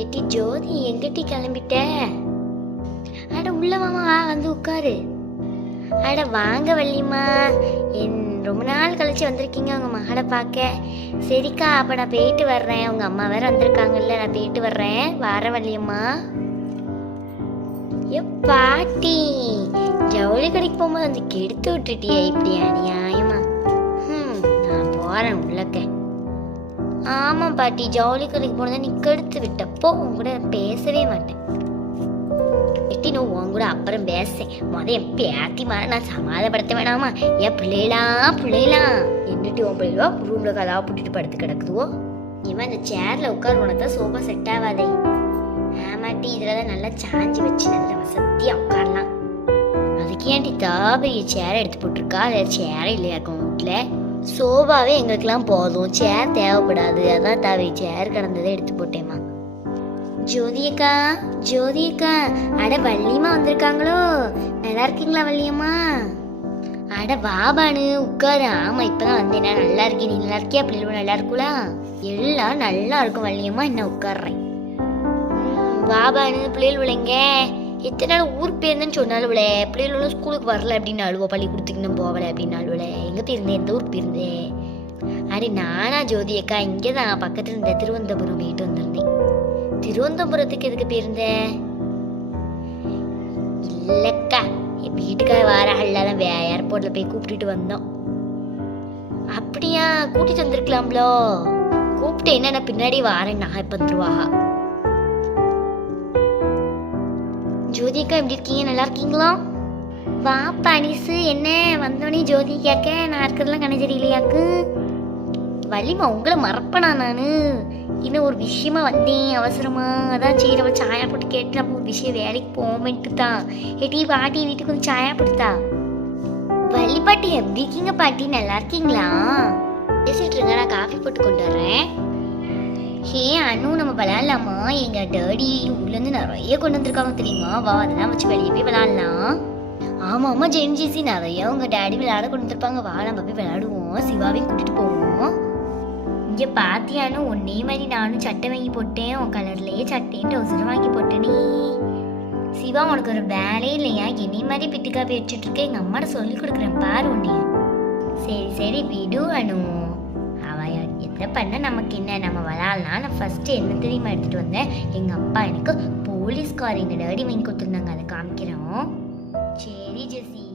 எட்டி ஜோதி எங்கிட்டி கிளம்பிட்ட? அட உள்ள மாமா வந்து உட்காரு. அட வாங்க வள்ளியம்மா, ரொம்ப நாள் கழிச்சு வந்திருக்கீங்க உங்க மகளை பார்க்க. சரிக்கா, அப்ப நான் போயிட்டு வர்றேன். உங்க அம்மா வேற வந்திருக்காங்கல்ல, நான் போயிட்டு வர்றேன். வர வள்ளியம்மா. பாட்டி, ஜவுளி கடைக்கு போகும்போது வந்து கெடுத்து விட்டுட்டியே இப்படி அநியாயமா. நான் போறேன் உள்ளக்க. ஆமா பாட்டி, ஜவுளி கடைக்கு போனதை நீ கெடுத்து விட்டப்போ உன் கூட பேசவே மாட்டேன். உன் கூட அப்புறம் பேசேன். என் பேத்தி மாதிரி நான் சமாதப்படுத்த வேணாமா? என் பிள்ளைலாம் என்னட்டு உன் பிள்ளைவா ரூம்ல கதா புட்டிட்டு படுத்து கிடக்குதுவோ. இவன் அந்த சேர்ல உட்கார், உனக்கு சோஃபா செட் ஆகாதே. ஆமாட்டி, இதுலதான் நல்லா சாஞ்சி வச்சு நல்ல வசதியா உட்காரலாம். அதுக்கு ஏன்டி தாபரிய சேர் எடுத்து போட்டிருக்கா? அது சேரே இல்லையாக்கும் வீட்டுல. சோபாவே எங்களுக்கெல்லாம் போதும், சேர் தேவைப்படாது. அதான் தாவரி சேர் கிடந்ததை எடுத்து போட்டேம்மா. ஜோதியக்கா, அட வள்ளியம்மா வந்திருக்காங்களோ? நல்லா இருக்கீங்களா வள்ளியம்மா? அட வாபானு உட்காரு. ஆமா, இப்பதான் வந்தேன். நல்லா இருக்கேன், நீ நல்லா இருக்கியா? பிள்ளைகள் நல்லா இருக்குங்களா? எல்லாம் நல்லா இருக்கும் வள்ளியம்மா. என்ன உட்கார்றேன். வாபானு, பிள்ளைகள் விளைங்க. எத்தனை நாள் ஊருக்கு போயிருந்தேன்னு சொன்னாலுவலே, பிள்ளைகளும் ஸ்கூலுக்கு வரல அப்படின்னு அழுவா. பள்ளிக்கூடத்துக்கு இன்னும் போகல அப்படின்னு அழுவல. எங்க போயிருந்தேன்? எந்த ஊருக்கு போயிருந்தேன்? அடே நானா ஜோதியக்கா, இங்கதான் பக்கத்துல இருந்த திருவனந்தபுரம் போயிட்டு வந்திருந்தேன். திருவனந்தபுரத்துக்கு எதுக்கு போயிருந்த? இல்லக்கா, என் வீட்டுக்கார வாரஹல்லாதான் ஏர்போர்ட்ல போய் கூப்பிட்டுட்டு வந்தோம். அப்படியா? கூட்டிட்டு வந்திருக்கலாம்லோ. கூப்பிட்டு என்ன, நான் பின்னாடி வாரேன். நான் இப்ப வந்துருவாஹா. ஜோதியக்கா எப்படி இருக்கீங்க? நல்லா இருக்கீங்களா? வா பனிசு, என்ன வந்தோடனே ஜோதி கேட்க நான் இருக்கிறதுலாம் கண்ணு தெரியலையாக்கு. வள்ளிமா, உங்களை மறப்பனா நானு? இன்னும் ஒரு விஷயமா வந்தேன் அவசரமா. அதான் சரி, அவள் சாயா போட்டு கேட்டு நம்ம ஒரு விஷயம் வேலைக்கு போவோம்ட்டு தான். ஏட்டி பாட்டி, வீட்டுக்கு வந்து சாயா போட்டுத்தா. வள்ளி பாட்டி எப்படி இருக்கீங்க பாட்டி? நல்லா இருக்கீங்களா? பேசிட்டு இருங்க, நான் காஃபி போட்டு கொண்டு வர்றேன். ஹே அனு, நம்ம விளையாடலாமா? எங்க டேடி ஊர்ல இருந்து நிறைய கொண்டு வந்திருக்காங்க தெரியுமா? வா, அதெல்லாம் வச்சு வெளியே போய் விளையாடலாம். ஆமா ஆமா ஜென்ஜிசி, நிறைய உங்க டேடி விளையாட கொண்டு வந்திருப்பாங்க. வா, நம்ம போய் விளையாடுவோம். சிவாவையும் கூட்டிட்டு போவோம். இங்க பாத்தியானு, ஒன்னே மாதிரி நானும் சட்டை வாங்கி போட்டேன். உன் கலர்லயே சட்டையும் ட்ரௌசரும் வாங்கி போட்டேனே. சிவா, உனக்கு ஒரு வேலையே இல்லையா? என்னை மாதிரி பிட்டுக்கா போய் வச்சுட்டு இருக்க. எங்க அம்மாட்ட சொல்லி கொடுக்குறேன் பாரு உன்னைய. சரி விடு அனு, அவ எதை பண்ண நமக்கு என்ன? நம்ம விளையாடலாம். நான் ஃபர்ஸ்ட் என்ன தெரியுமா எடுத்துட்டு வந்தேன்? எங்க அப்பா எனக்கு போலீஸ்கார் எங்க டேடி வாங்கி கொடுத்துருந்தாங்க. அதை காமிக்கிறோம். சரி ஜெசி.